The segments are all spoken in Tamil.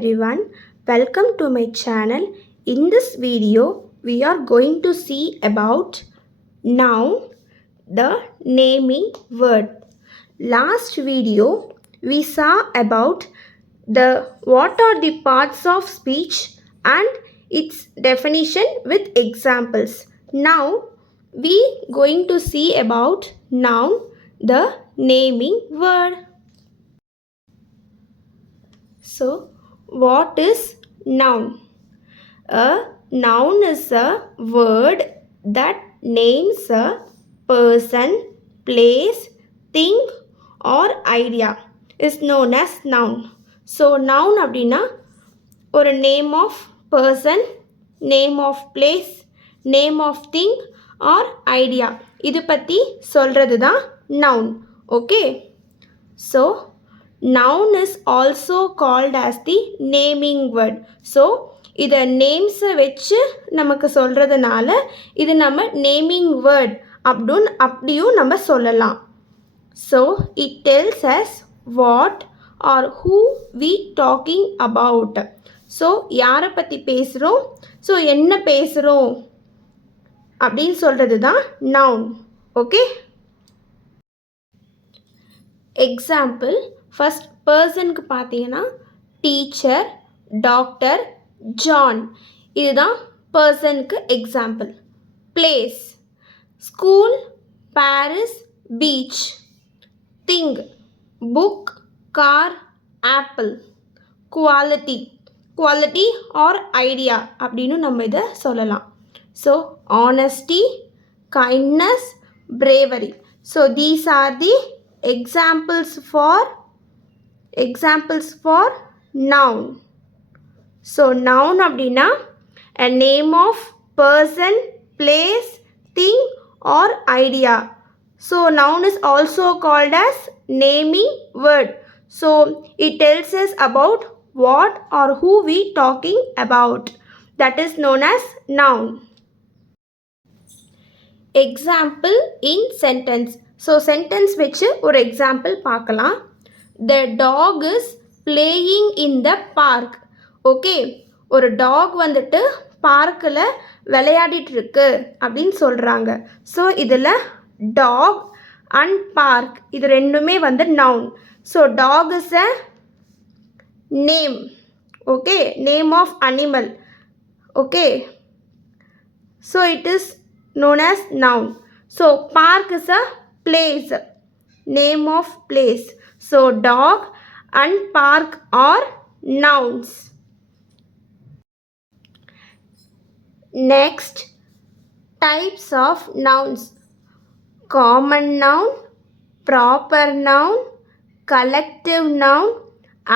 everyone, welcome to my channel. In this video, we are going to see about noun, the naming word. Last video, we saw about what are the parts of speech and its definition with examples. Now, we going to see about noun, the naming word. So, what is noun? A noun is a word that names a person, place, thing or idea is known as noun. So, noun அப்படின்னா ஒரு name of person, name of place, name of thing or idea இது பற்றி சொல்கிறது தான் noun. Okay? So, noun is also called as the naming word. So, இதை நேம்ஸை வச்சு நமக்கு சொல்கிறதுனால இது நம்ம நேமிங் வேர்ட் அப்படியும் நம்ம சொல்லலாம். So it tells us what are who we talking about. So யாரை பற்றி பேசுகிறோம், ஸோ என்ன பேசுகிறோம் அப்படின்னு சொல்கிறது தான் நவுன். ஓகே, எக்ஸாம்பிள் ஃபஸ்ட் பர்சனுக்கு பார்த்தீங்கன்னா டீச்சர், டாக்டர், ஜான், இதுதான் பர்சனுக்கு example. Place school, Paris, beach. Thing book, car, apple. Quality R idea அப்படின்னு நம்ம இதை சொல்லலாம். So honesty, kindness, bravery. So these are the examples for noun. So noun அப்படின்னா a name of person, place, thing or idea. So noun is also called as naming word. So it tells us about what or who we talking about. That is known as noun. Example in sentence. So sentence வச்சு ஒரு எக்ஸாம்பிள் பார்க்கலாம். The dog is playing in the park. Okay, ஒரு டாக் வந்துட்டு பார்க்கில் விளையாடிட்டு இருக்கு அப்படின்னு சொல்கிறாங்க. ஸோ இதில் டாக் அண்ட் பார்க் இது ரெண்டுமே வந்து noun. So dog is a name. Okay, name of animal. Okay, so it is known as noun. So park is a place, name of place. So dog and park are nouns. Next, types of nouns. Common noun, proper noun, collective noun,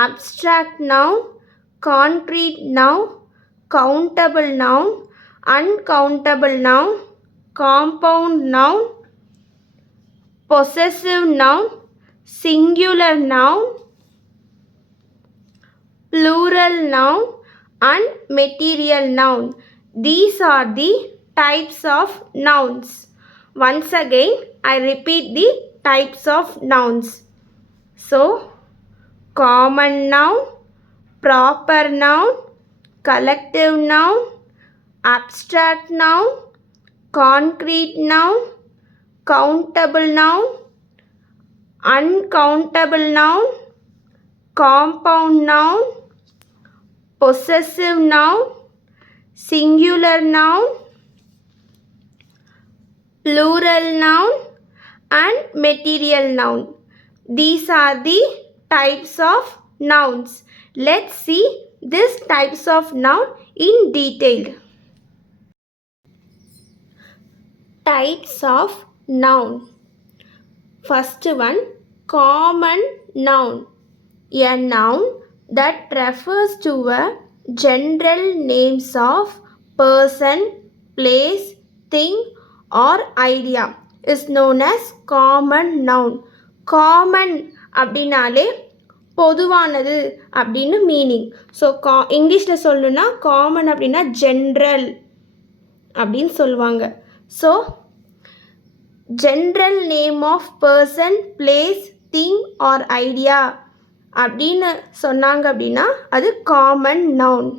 abstract noun, concrete noun, countable noun, uncountable noun, compound noun, possessive noun, singular noun, plural noun and material noun. These are the types of nouns. Once again, I repeat the types of nouns. So, common noun, proper noun, collective noun, abstract noun, concrete noun, countable noun, uncountable noun, compound noun, possessive noun, singular noun, plural noun and material noun. These are the types of nouns. Let's see these types of noun in detail. Types of noun. First one, common noun. A noun that refers to a general names of person, place, thing or idea is known as common noun. Common அப்படின்னாலே பொதுவானது அப்படின்னு மீனிங். ஸோ இங்கிலீஷில் சொல்லணும்னா காமன் அப்படின்னா ஜென்ரல் அப்படின்னு சொல்லுவாங்க. So general name of person, place, thing or idea அப்படின்னு சொன்னாங்க அப்படின்னா அது common noun.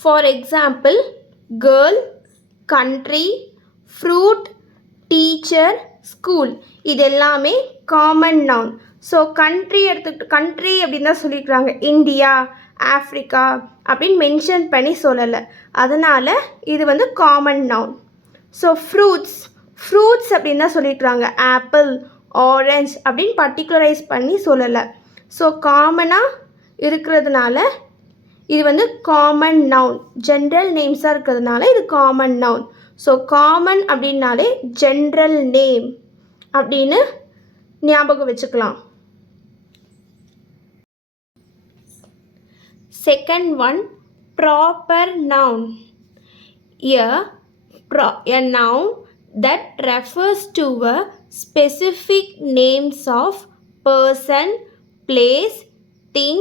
For example girl, country, fruit, teacher, school இது எல்லாமே common noun. So country country அப்படின்னு தான் சொல்லியிருக்கிறாங்க, இந்தியா, ஆஃப்ரிக்கா அப்படின்னு மென்ஷன் பண்ணி சொல்லலை, அதனால் இது வந்து காமன் நவுன். ஸோ ஃப்ரூட்ஸ் அப்படின்னு தான் சொல்லியிருக்கிறாங்க, ஆப்பிள், ஆரஞ்ச் அப்படின்னு பர்டிகுலரைஸ் பண்ணி சொல்லலை. ஸோ காமனாக இருக்கிறதுனால இது வந்து காமன் நவுன், ஜென்ரல் நேம்ஸாக இருக்கிறதுனால இது காமன் நவுன். ஸோ காமன் அப்படின்னாலே ஜென்ரல் நேம் அப்படின்னு ஞாபகம் வச்சுக்கலாம். Second one, proper noun. A noun that refers to a specific names of person, place, thing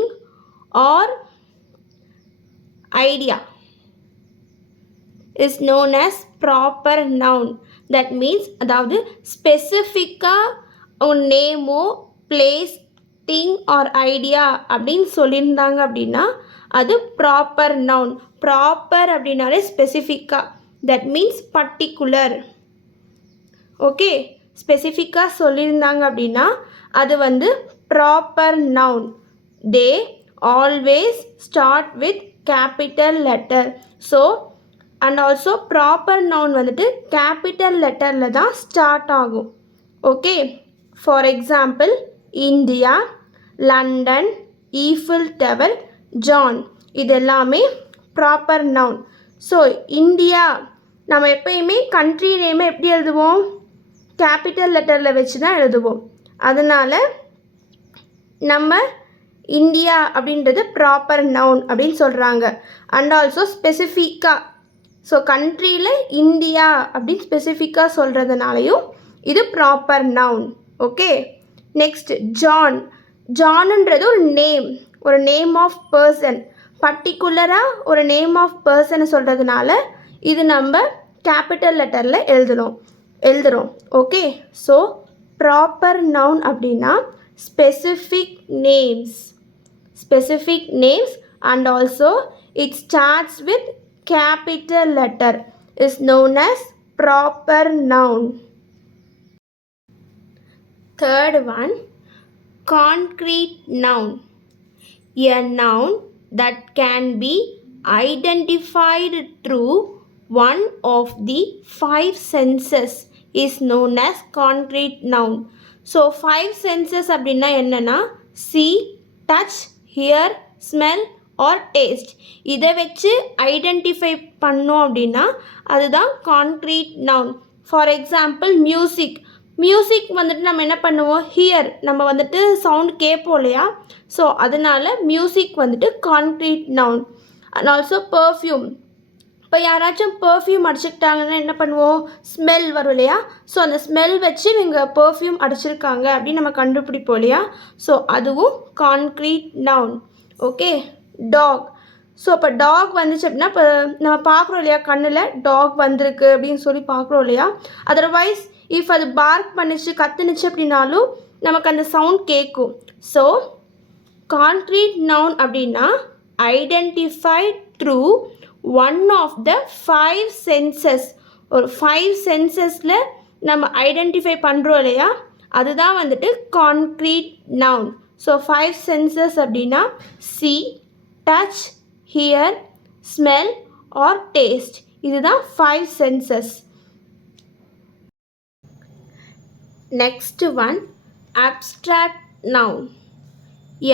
or idea is known as proper noun. That means அதாவது ஸ்பெசிஃபிக்காக ஒரு நேமோ, பிளேஸ், திங் ஆர் ஐடியா அப்படின்னு சொல்லியிருந்தாங்க அப்படின்னா அது ப்ராப்பர் நவுன். ப்ராப்பர் அப்படின்னாலே ஸ்பெசிஃபிக்காக, தட் மீன்ஸ் பர்டிகுலர். ஓகே, ஸ்பெசிஃபிக்காக சொல்லியிருந்தாங்க அப்படின்னா அது வந்து proper noun. They always start with capital letter. So and also proper noun வந்துட்டு கேபிட்டல் லெட்டரில் தான் ஸ்டார்ட் ஆகும். Okay, for example India, London, Eiffel tower, John இது எல்லாமே ப்ராப்பர் நவுன். ஸோ இந்தியா நம்ம எப்பயுமே கண்ட்ரி நேமை எப்படி எழுதுவோம், கேபிட்டல் லெட்டரில் வச்சு தான் எழுதுவோம், அதனால் நம்ம இந்தியா அப்படின்றது ப்ராப்பர் நவுன் அப்படின்னு சொல்கிறாங்க. அண்ட் ஆல்சோ ஸ்பெசிஃபிக்காக, ஸோ கண்ட்ரியில் இந்தியா அப்படின்னு ஸ்பெசிஃபிக்காக சொல்கிறதுனாலையும் இது ப்ராப்பர் நவுன். ஓகே, நெக்ஸ்ட் ஜான்ன்றது ஒரு நேம் ஆஃப் பர்சன், பர்டிகுலராக ஒரு நேம் ஆஃப் பர்சனை சொல்கிறதுனால இது நம்ம கேபிட்டல் லெட்டரில் எழுதுகிறோம். ஓகே, ஸோ ப்ராப்பர் நவுன் அப்படின்னா specific names and also it starts with capital letter is known as proper noun. Third one, concrete noun. A noun that can be identified through one of the 5 senses is known as concrete noun. So 5 senses அப்படின்னா என்னன்னா see, touch, hear, smell or taste. இதை வச்சு ஐடென்டிஃபை பண்ணோம் அப்படின்னா அதுதான் concrete noun. For example music வந்துட்டு நம்ம என்ன பண்ணுவோம், ஹியர் நம்ம வந்துட்டு சவுண்ட் கேட்போம் இல்லையா, ஸோ அதனால் மியூசிக் வந்துட்டு concrete noun. And also perfume, இப்போ யாராச்சும் பர்ஃப்யூம் அடிச்சுக்கிட்டாங்கன்னா என்ன பண்ணுவோம், ஸ்மெல் வரும் இல்லையா, ஸோ அந்த ஸ்மெல் வச்சு இவங்க பர்ஃப்யூம் அடிச்சிருக்காங்க அப்படின்னு நம்ம கண்டுபிடிப்போம் இல்லையா, ஸோ அதுவும் concrete noun. Okay, dog. So இப்போ டாக் வந்துச்சு அப்படின்னா இப்போ நம்ம பார்க்குறோம் இல்லையா, கண்ணில் டாக் வந்திருக்கு அப்படின்னு சொல்லி பார்க்குறோம் இல்லையா, அதர்வைஸ் இஃப் அது பார்க் பண்ணிச்சு, கத்துனுச்சு அப்படின்னாலும் நமக்கு அந்த சவுண்ட் கேட்கும். ஸோ கான்க்ரீட் நவுன் அப்படின்னா identified through one of the 5 senses. ஒரு 5 சென்சஸில் நம்ம ஐடென்டிஃபை பண்ணுறோம் இல்லையா, அதுதான் வந்துட்டு கான்க்ரீட் நவுன். ஸோ 5 சென்சஸ் அப்படின்னா see, touch, hear, smell or taste. இதுதான் 5 senses. Next one, abstract noun.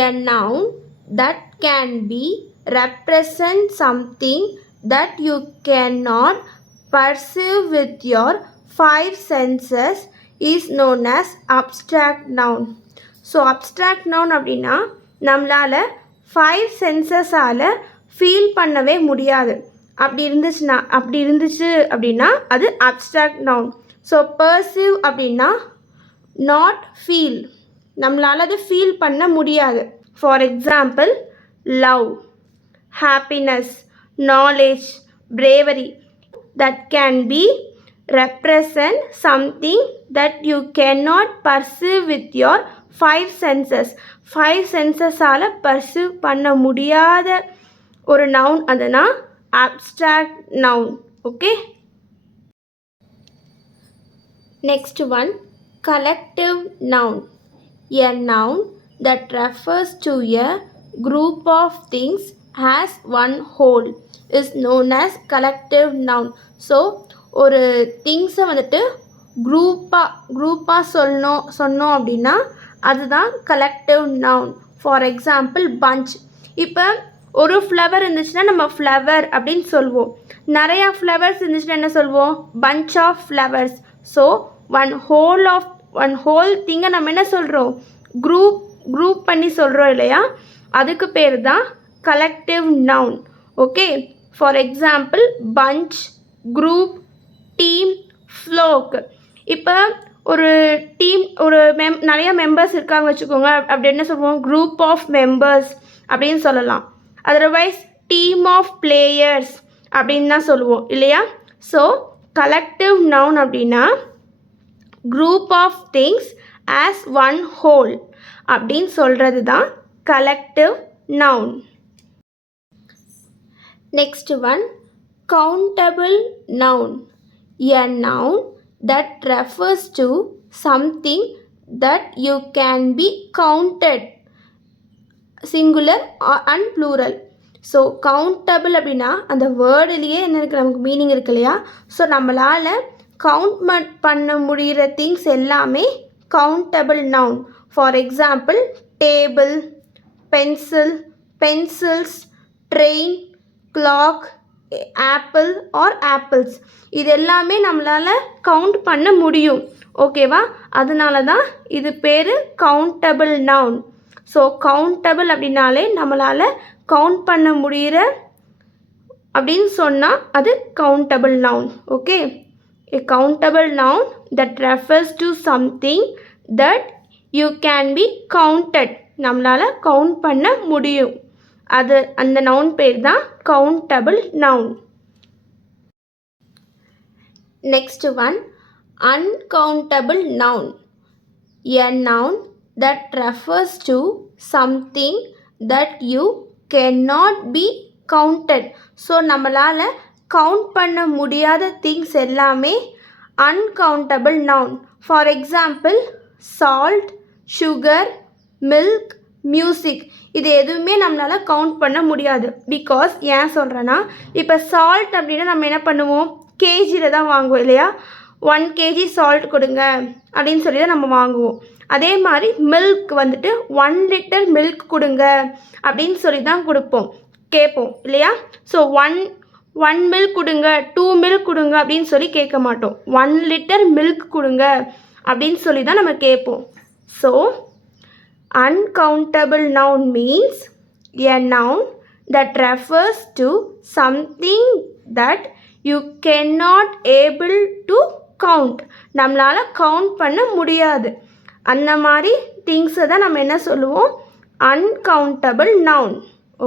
A noun that can be represent something that you cannot perceive with your 5 senses is known as abstract noun. So abstract noun அப்படின்னா நம்மளால் 5 சென்சஸால் ஃபீல் பண்ணவே முடியாது, அப்படி இருந்துச்சு அப்படின்னா அது அப்ஸ்ட்ராக்ட் நவுன். ஸோ பர்சீவ் அப்படின்னா நாட் ஃபீல், நம்மளால் அது ஃபீல் பண்ண முடியாது. For example love, happiness, knowledge, bravery that can be represent something that you cannot perceive with your 5 senses. 5 senses-ஆல் perceive பண்ண முடியாத ஒரு noun அதுனா abstract noun. Okay. Next one, collective noun. A noun that refers to a group of things as one whole is known as collective noun. So ஒரு திங்ஸை வந்துட்டு குரூப்பாக சொன்னோம் அப்படின்னா அதுதான் collective noun. For example bunch. இப்போ ஒரு ஃப்ளவர் இருந்துச்சுன்னா நம்ம ஃப்ளவர் அப்படின்னு சொல்லுவோம். நிறையா ஃப்ளவர்ஸ் இருந்துச்சுன்னா என்ன சொல்லுவோம்? Bunch of flowers. So one whole திங்கை நம்ம என்ன சொல்கிறோம்? குரூப் பண்ணி சொல்கிறோம் இல்லையா? அதுக்கு பேர் தான் collective noun. Okay. For example bunch, group, team, flock. இப்போ ஒரு டீம் நிறைய மெம்பர்ஸ் இருக்காங்க வச்சுக்கோங்க. அப்படி என்ன சொல்லுவோம்? குரூப் ஆஃப் மெம்பர்ஸ் அப்படின்னு சொல்லலாம். அதர்வைஸ் டீம் ஆஃப் பிளேயர்ஸ் அப்படின்னு தான் சொல்லுவோம் இல்லையா? ஸோ கலெக்டிவ் நவுன் அப்படின்னா group of things as one whole அப்படின்னு சொல்கிறது தான் collective noun. Next one, countable noun. A noun that refers to something that you can be counted, singular and plural. So countable அப்படின்னா அந்த வேர்டுலேயே என்ன இருக்குது? நமக்கு மீனிங் இருக்கு இல்லையா? ஸோ நம்மளால் கவுண்ட் பண்ண முடிகிற திங்ஸ் எல்லாமே countable noun. For example table, pencils, train, clock, apple or apples. இது எல்லாமே நம்மளால் கவுண்ட் பண்ண முடியும். ஓகேவா? அதனால தான் இது பேர் கவுண்டபிள் நவுன். ஸோ கவுண்டபிள் அப்படின்னாலே நம்மளால் கவுண்ட் பண்ண முடிகிற அப்படின்னு சொன்னால் அது countable noun. Okay. A countable noun that refers to something that you can be counted. நம்மளால் கவுண்ட் பண்ண முடியும். அது அந்த நவுன் பேர் தான் countable noun. Next one, uncountable noun. A noun that refers to something that you cannot be counted. So நம்மளால் கவுண்ட் பண்ண முடியாத திங்ஸ் எல்லாமே uncountable noun. For example salt, sugar, milk, music. இது எதுவுமே நம்மளால் கவுண்ட் பண்ண முடியாது. பிகாஸ் ஏன் சொல்கிறேன்னா, இப்போ சால்ட் அப்படின்னா நம்ம என்ன பண்ணுவோம்? கேஜியில் தான் வாங்குவோம் இல்லையா? 1 kg சால்ட் கொடுங்க அப்படின்னு சொல்லி தான் நம்ம வாங்குவோம். அதே மாதிரி மில்க் வந்துட்டு 1 லிட்டர் மில்க் கொடுங்க அப்படின்னு சொல்லி தான் கேட்போம் இல்லையா? ஸோ 1 மில்க் கொடுங்க, 2 மில்க் கொடுங்க அப்படின்னு சொல்லி கேட்க மாட்டோம். 1 லிட்டர் மில்க் கொடுங்க அப்படின்னு சொல்லி தான் நம்ம கேட்போம். So uncountable noun means a noun that refers to something that you cannot able to count. நம்மளால் கவுண்ட் பண்ண முடியாது. அந்த மாதிரி திங்ஸை தான் நம்ம என்ன சொல்லுவோம்? uncountable noun.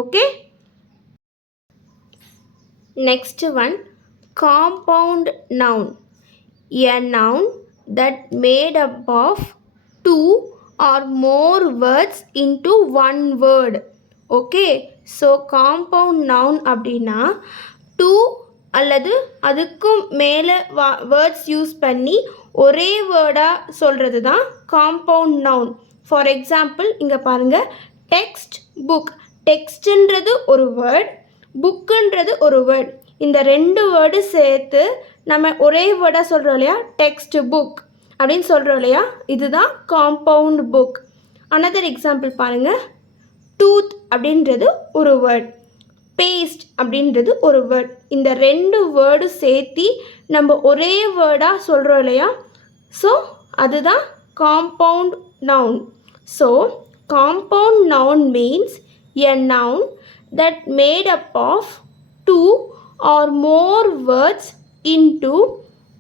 Okay. Next one, compound noun. A noun that made up of 2 or more words into one word. Okay. So compound noun அப்படின்னா 2 அல்லது அதுக்கும் மேலே வேர்ட்ஸ் யூஸ் பண்ணி ஒரே வேர்டாக சொல்கிறது தான் காம்பவுண்ட் நவுன். ஃபார் எக்ஸாம்பிள் இங்கே பாருங்கள், டெக்ஸ்ட், புக். டெக்ஸ்ட்ன்றது ஒரு வேர்ட், புக்குன்றது ஒரு வேர்ட். இந்த 2 வேர்டு சேர்த்து நம்ம ஒரே வேர்டாக சொல்கிறோம் இல்லையா? டெக்ஸ்ட் புக் அப்படின்னு சொல்கிறோம் இல்லையா? இதுதான் காம்பவுண்ட் புக். அனதர் எக்ஸாம்பிள் பாருங்கள், டூத் அப்படின்றது ஒரு வேர்ட், பேஸ்ட் அப்படின்றது ஒரு வேர்ட். இந்த 2 வேர்டு சேர்த்து நம்ம ஒரே வேர்டாக சொல்கிறோம் இல்லையா? ஸோ அதுதான் compound noun. So compound noun means a noun that made up of 2 or more words into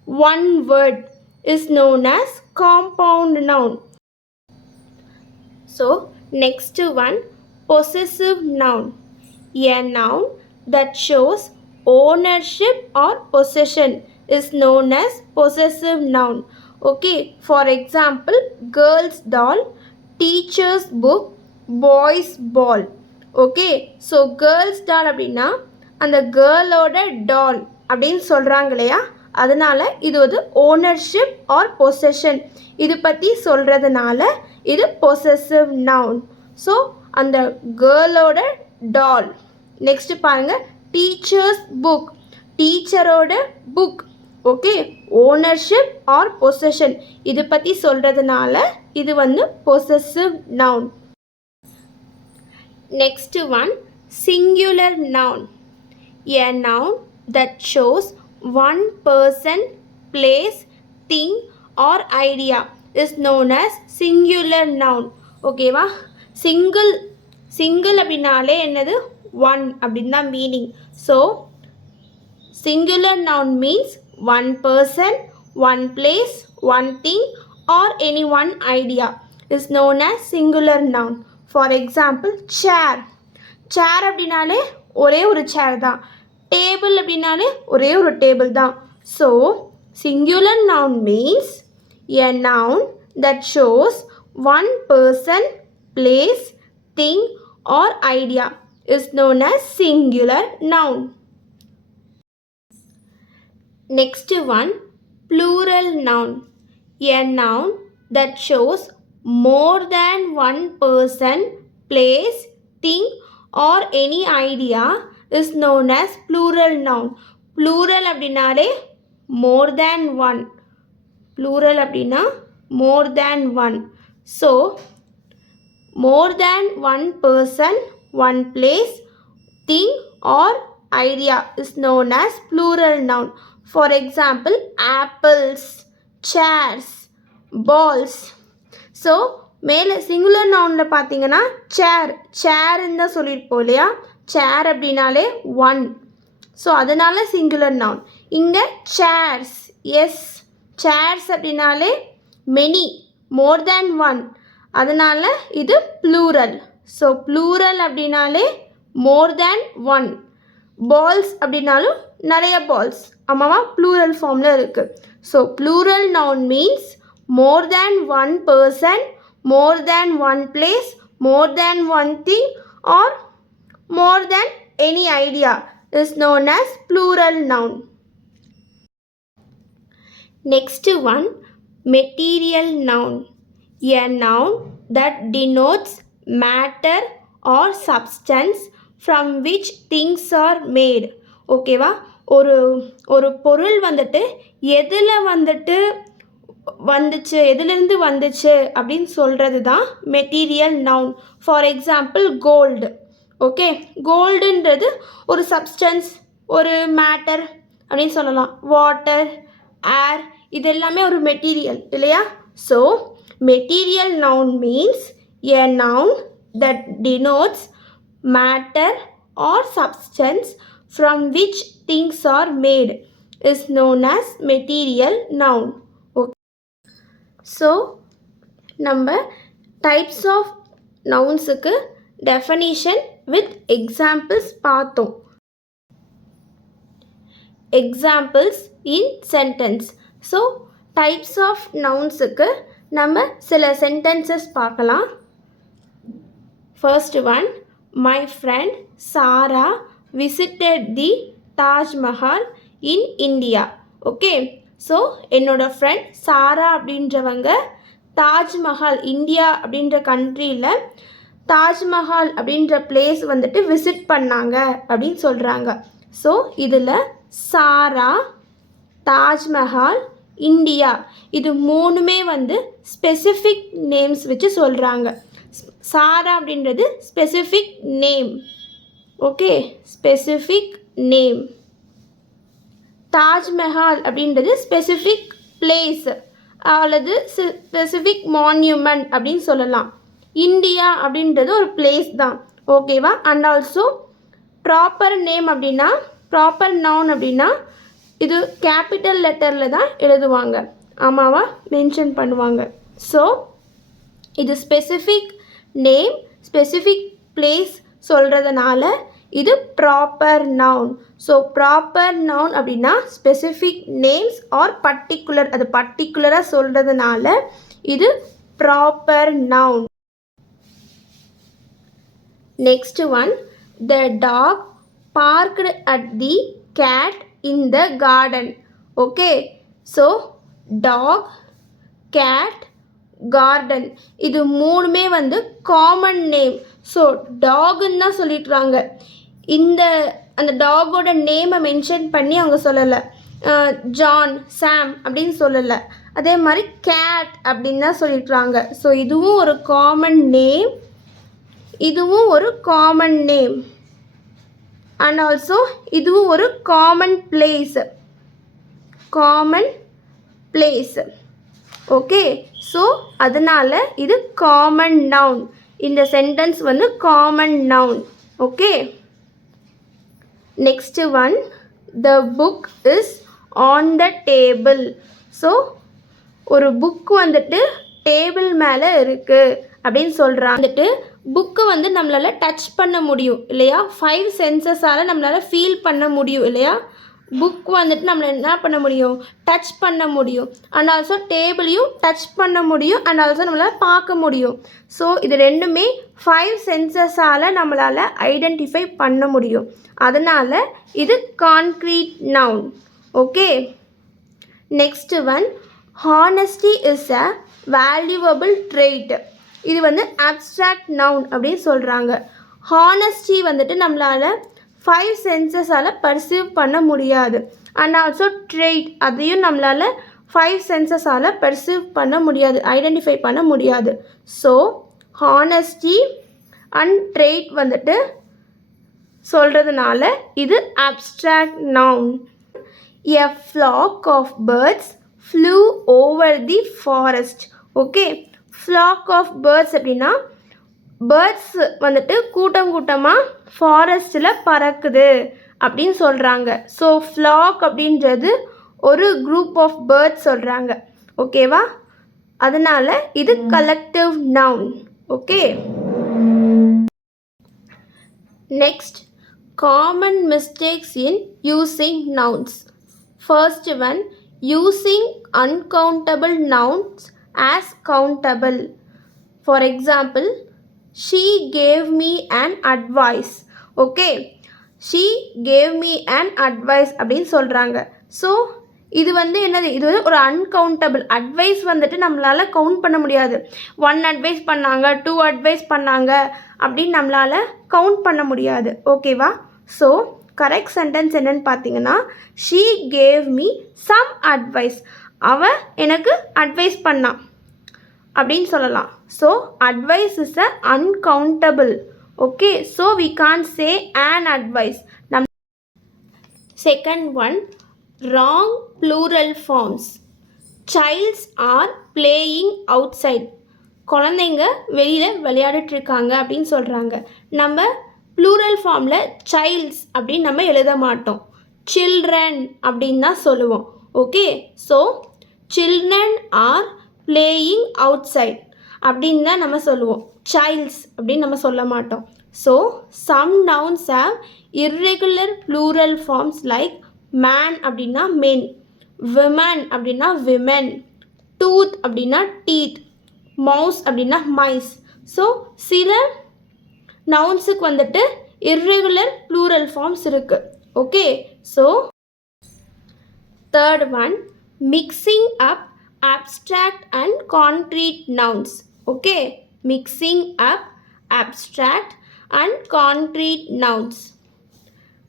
one word is known as compound noun. So next one, possessive noun. A noun that shows ownership or possession is known as possessive noun. Okay, for example girl's doll, teacher's book boy's ball. Okay, so girl's doll அப்படின்னா அந்த கேர்ளோட டால் அப்படின்னு சொல்கிறாங்க இல்லையா, அதனால் இது வந்து ஓனர்ஷிப் ஆர் பொசஷன் இது பற்றி சொல்கிறதுனால இது பொசசிவ் நவுன். ஸோ அந்த கேர்ளோட டால். நெக்ஸ்ட் பாருங்கள், டீச்சர்ஸ் புக், டீச்சரோட book. Okay, ownership or possession இது பற்றி சொல்கிறதுனால இது வந்து possessive noun. Next one, singular noun. A noun that shows one person, place, thing or idea is known as singular noun. ஓகேவா, சிங்கிள் அப்படின்னாலே என்னது, ஒன் அப்படின்னு தான் meaning. So singular noun means one person, one place, one thing or any one idea is known as singular noun. For example chair. Chair அப்படின்னாலே ஒரே ஒரு சேர் தான். டேபிள் அப்படின்னாலே ஒரே ஒரு டேபிள் தான். So singular noun means a noun that shows one person, place, thing or idea is known as singular noun. Next one, plural noun. A noun that shows more than one person, place, thing or any idea is known as plural noun. Plural அப்படின்னாலே more than one. Plural அப்படின்னா more than one. So more than one person, one place, thing or idea is known as plural noun. For example, apples, chairs, balls. So மேலே சிங்குலர் நவுனில் பார்த்தீங்கன்னா சேருன்னு தான் சொல்லியிருப்போம் இல்லையா, சேர் அப்படின்னாலே ஒன். ஸோ அதனால சிங்குலர் நவுன். இங்கே சேர்ஸ், எஸ், சேர்ஸ் அப்படின்னாலே மெனி, மோர் தேன் ஒன், அதனால் இது ப்ளூரல். ஸோ ப்ளூரல் அப்படின்னாலே மோர் தேன் ஒன். பால்ஸ் அப்படின்னாலும் நிறைய பால்ஸ், ஆமாவா, ப்ளூரல் ஃபார்மில் இருக்குது. So plural noun means more than one person, more than one place, more than one thing or more than any idea is known as plural noun. Next one, material noun. A noun that denotes matter or substance from which things are made. ஓகேவா, ஒரு பொருள் வந்துட்டு எதில் வந்துட்டு வந்துச்சு, எதுலேருந்து வந்துச்சு அப்படின்னு சொல்கிறது தான் material noun. For example gold. Okay, கோல்டுன்றது ஒரு சப்ஸ்டன்ஸ், ஒரு மேட்டர் அப்படின்னு சொல்லலாம். வாட்டர், ஏர், இது எல்லாமே ஒரு மெட்டீரியல் இல்லையா. So material noun means a noun that denotes matter or substance from which things are made is known as material noun. So நம்ம டைப்ஸ் ஆஃப் நவுன்ஸுக்கு டெஃபனிஷன் வித் எக்ஸாம்பிள்ஸ் பார்த்தோம். Examples in sentence. So types of நவுன்ஸுக்கு நம்ம சில சென்டென்சஸ் பார்க்கலாம். First one, my friend Sarah visited the Taj Mahal in India. Okay, so என்னோடய ஃப்ரெண்ட் சாரா அப்படின்றவங்க தாஜ்மஹால், இந்தியா அப்படின்ற கண்ட்ரியில் தாஜ்மஹால் அப்படின்ற பிளேஸ் வந்துட்டு விசிட் பண்ணாங்க அப்படின்னு சொல்கிறாங்க. ஸோ இதில் சாரா, தாஜ்மஹால், இந்தியா இது மூணுமே வந்து ஸ்பெசிஃபிக் நேம்ஸ் வச்சு சொல்கிறாங்க. சாரா அப்படின்றது specific name. Okay, specific name. Taj Mahal அப்படின்றது ஸ்பெசிஃபிக் பிளேஸ் அல்லது ஸ்பெசிஃபிக் மான்யூமெண்ட் அப்படின்னு சொல்லலாம். இந்தியா அப்படின்றது ஒரு பிளேஸ் தான். ஓகேவா, அண்ட் ஆல்சோ ப்ராப்பர் நேம் அப்படின்னா, ப்ராப்பர் நவுன் அப்படின்னா இது கேபிட்டல் லெட்டரில் தான் எழுதுவாங்க, ஆமாவா, மென்ஷன் பண்ணுவாங்க. ஸோ இது ஸ்பெசிஃபிக் நேம், ஸ்பெசிஃபிக் பிளேஸ் சொல்கிறதுனால இது proper noun. So proper noun அப்படின்னா ஸ்பெசிஃபிக் நேம்ஸ் ஆர் பர்டிகுலர், அது பர்டிகுலராக சொல்கிறதுனால இது proper noun. Next one, the dog barked at the cat in the garden. Okay, so dog, cat, garden இது மூணுமே வந்து காமன் நேம். ஸோ டாகுன்னு தான் சொல்லிட்டுறாங்க. அந்த டாகோட நேமை மென்ஷன் பண்ணி அவங்க சொல்லலை. ஜான், சாம் அப்படின்னு சொல்லலை. அதே மாதிரி கேட் அப்படின்னு தான் சொல்லிட்டுறாங்க. ஸோ இதுவும் ஒரு காமன் நேம், இதுவும் ஒரு காமன் நேம். அண்ட் ஆல்சோ இதுவும் ஒரு காமன் பிளேஸ். ஓகே, ஸோ அதனால் இது காமன் நவுன். இந்த சென்டென்ஸ் வந்து common noun. Okay, next one, the book is on the table. So ஒரு புக் வந்துட்டு டேபிள் மேலே இருக்குது அப்படின்னு சொல்கிறாங்க. வந்துட்டு புக்கு வந்து நம்மளால் டச் பண்ண முடியும் இல்லையா? 5 சென்சஸால் நம்மளால் ஃபீல் பண்ண முடியும் இல்லையா? புக் வந்துட்டு நம்மளை என்ன பண்ண முடியும்? டச் பண்ண முடியும். அண்ட் ஆல்சோ டேபிளையும் டச் பண்ண முடியும். அண்ட் ஆல்சோ நம்மளால் பார்க்க முடியும். ஸோ இது ரெண்டுமே 5 சென்சஸால் நம்மளால் ஐடென்டிஃபை பண்ண முடியும். அதனால் இது concrete noun. Okay, next one, honesty is a valuable trait. இது வந்து அப்ஸ்ட்ராக்ட் நவுன் அப்படின்னு சொல்கிறாங்க. ஹானஸ்டி வந்துட்டு நம்மளால் 5 சென்சஸால் பர்சீவ் பண்ண முடியாது. அண்ட் ஆல்சோ ட்ரெய்ட், அதையும் நம்மளால் 5 சென்சஸால் பர்சீவ் பண்ண முடியாது, ஐடென்டிஃபை பண்ண முடியாது. ஸோ ஹானஸ்டி அண்ட் ட்ரெய்ட் வந்துட்டு சொல்கிறதுனால இது abstract noun. A flock of birds flew over the forest. Okay, flock of birds அப்படின்னா பேர்ட்ஸ் வந்துட்டு கூட்டம் கூட்டமாக ஃபாரஸ்ட்டில் பறக்குது அப்படின்னு சொல்கிறாங்க. ஸோ ஃப்ளாக் அப்படின்றது ஒரு குரூப் ஆஃப் பேர்ட்ஸ் சொல்கிறாங்க. ஓகேவா? அதனால் இது collective noun. Okay, next, common mistakes in using nouns. First one, using uncountable nouns as countable. For example, she gave me an advice. Okay, she gave me an advice அப்படின்னு சொல்கிறாங்க. ஸோ இது வந்து என்னது? இது வந்து ஒரு அன்கவுண்டபிள். அட்வைஸ் வந்துட்டு நம்மளால் கவுண்ட் பண்ண முடியாது. 1 அட்வைஸ் பண்ணாங்க, 2 அட்வைஸ் பண்ணாங்க அப்படின்னு நம்மளால் கவுண்ட் பண்ண முடியாது. ஓகேவா? ஸோ கரெக்ட் சென்டென்ஸ் என்னன்னு பார்த்தீங்கன்னா, she gave me some advice. அவ எனக்கு அட்வைஸ் பண்ணான் அப்படின்னு சொல்லலாம். So advice is a uncountable. Okay, so we can't say an advice. Second one, wrong plural forms. Childs are playing outside. குழந்தைங்க வெளியில் விளையாடிட்டுருக்காங்க அப்படின்னு சொல்கிறாங்க. நம்ம ப்ளூரல் ஃபார்மில் சைல்ட்ஸ் அப்படின்னு நம்ம எழுத மாட்டோம், சில்ட்ரன் அப்படின்னு தான் சொல்லுவோம். Okay, so children are playing outside அப்படின்னு தான் நம்ம சொல்லுவோம். சைல்ட்ஸ் அப்படின்னு நம்ம சொல்ல மாட்டோம். So some nouns have irregular plural forms like man அப்படின்னா மென், விமன் அப்படின்னா விமென், டூத் அப்படின்னா டீத், மவுஸ் அப்படின்னா மைஸ். ஸோ சில நவுன்ஸுக்கு வந்துட்டு இர்ரெகுலர் ப்ளூரல் ஃபார்ம்ஸ் இருக்குது. Okay, so third one, mixing up abstract and concrete nouns. Okay, mixing up abstract and concrete nouns.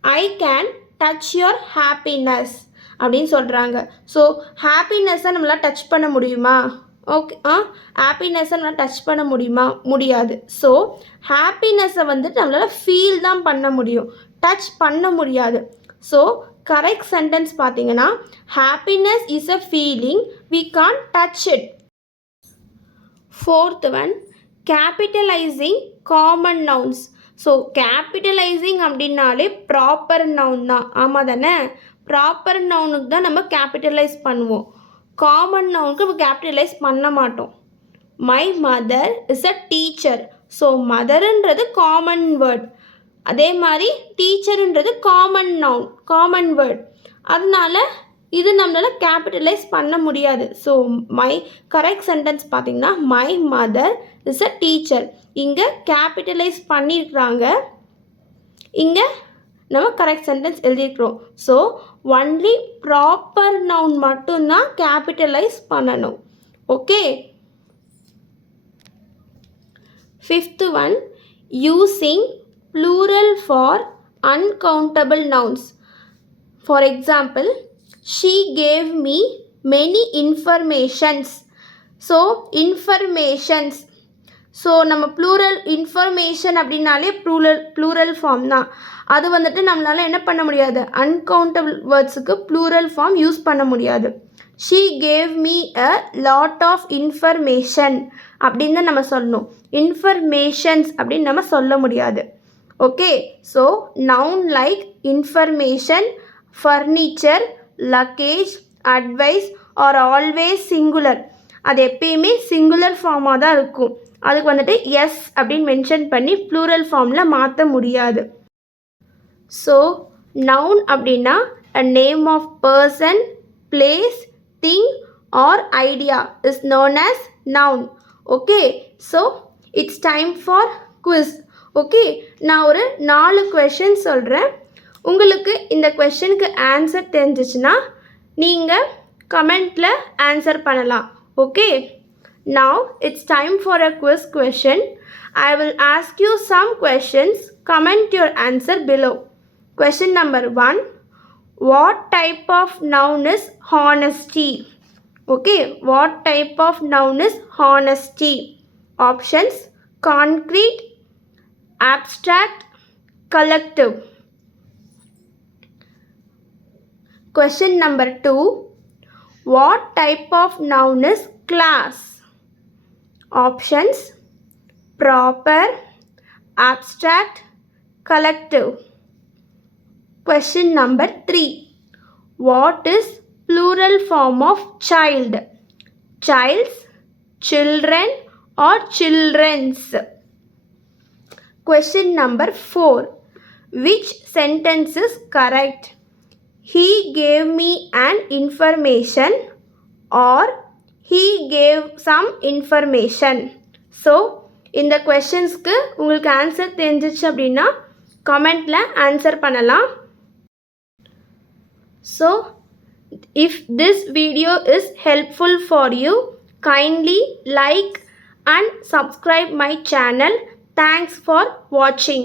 I can touch your happiness அப்படின்னு சொல்கிறாங்க. ஸோ ஹாப்பினஸ்ஸை நம்மளால் டச் பண்ண முடியுமா? ஓகே, ஹாப்பினஸ்ஸை நம்மளால் டச் பண்ண முடியுமா? முடியாது. ஸோ ஹாப்பினஸ்ஸை வந்துட்டு நம்மளால் ஃபீல் தான் பண்ண முடியும், டச் பண்ண முடியாது. ஸோ கரெக்ட் சென்டென்ஸ் பார்த்தீங்கன்னா, happiness is a feeling, we can't touch it. Fourth one, capitalizing common nouns. So capitalising அப்படின்னாலே ப்ராப்பர் நவுன் தான். ஆமாம் தானே? ப்ராப்பர் நவுனுக்கு தான் நம்ம கேபிட்டலைஸ் பண்ணுவோம். காமன் நவுனுக்கு நம்ம கேபிட்டலைஸ் பண்ண மாட்டோம். My mother is a teacher. So மதருன்றது காமன் வேர்ட், அதே மாதிரி டீச்சருன்றது காமன் நவுன், காமன் வேர்ட். அதனால இது நம்மளால் கேபிட்டலைஸ் பண்ண முடியாது. ஸோ மை கரெக்ட் சென்டென்ஸ் பார்த்திங்கன்னா my mother is a teacher. இங்கே கேபிட்டலைஸ் பண்ணியிருக்கிறாங்க, இங்கே நம்ம கரெக்ட் சென்டென்ஸ் எழுதியிருக்கிறோம். ஸோ ஒன்லி ப்ராப்பர் நவுன் மட்டும்தான் கேபிட்டலைஸ் பண்ணணும். Okay. Fifth one, using plural for uncountable nouns. For example, she gave me many informations. So informations, so நம்ம ப்ளூரல் இன்ஃபர்மேஷன் அப்படின்னாலே ப்ளூரல் ஃபார்ம் தான். அது வந்துட்டு நம்மளால் என்ன பண்ண முடியாது, அன்கவுண்டபிள் வேர்ட்ஸுக்கு ப்ளூரல் ஃபார்ம் யூஸ் பண்ண முடியாது. She gave me a lot of information அப்படின்னு தான் நம்ம சொல்லணும். இன்ஃபர்மேஷன்ஸ் அப்படின்னு நம்ம சொல்ல முடியாது. Okay. So noun like information, furniture, luggage, advice are always singular. அது எப்பயுமே சிங்குலர் ஃபார்மாக தான் இருக்கும். அதுக்கு வந்துட்டு எஸ் அப்படின்னு மென்ஷன் பண்ணி ப்ளூரல் ஃபார்மில் மாற்ற முடியாது. ஸோ நவுன் அப்படின்னா a name of person, place, thing or idea is known as noun. Okay. So it's time for quiz. Okay. நான் ஒரு 4 கொஷின் சொல்கிறேன். உங்களுக்கு இந்த கொஷனுக்கு ஆன்சர் தெரிஞ்சிச்சுன்னா நீங்கள் கமெண்ட்டில் ஆன்சர் பண்ணலாம். Okay. Now it's time for a quiz question. I will ask you some questions. Comment your answer below. Question number 1. What type of noun is honesty? Okay. What type of noun is honesty? Options: concrete, abstract, collective. Question number 2. What type of noun is class? Options: proper, abstract, collective. Question number 3. What is plural form of child? Childs, children or children's. Question number 4. Which sentence is correct? He gave me an information or he gave some information. So இந்த கொஷின்ஸ்க்கு உங்களுக்கு ஆன்சர் தெரிஞ்சிச்சு அப்படின்னா கமெண்ட்டில் ஆன்சர் பண்ணலாம். So if this video is helpful for you, kindly like and subscribe my channel. Thanks for watching.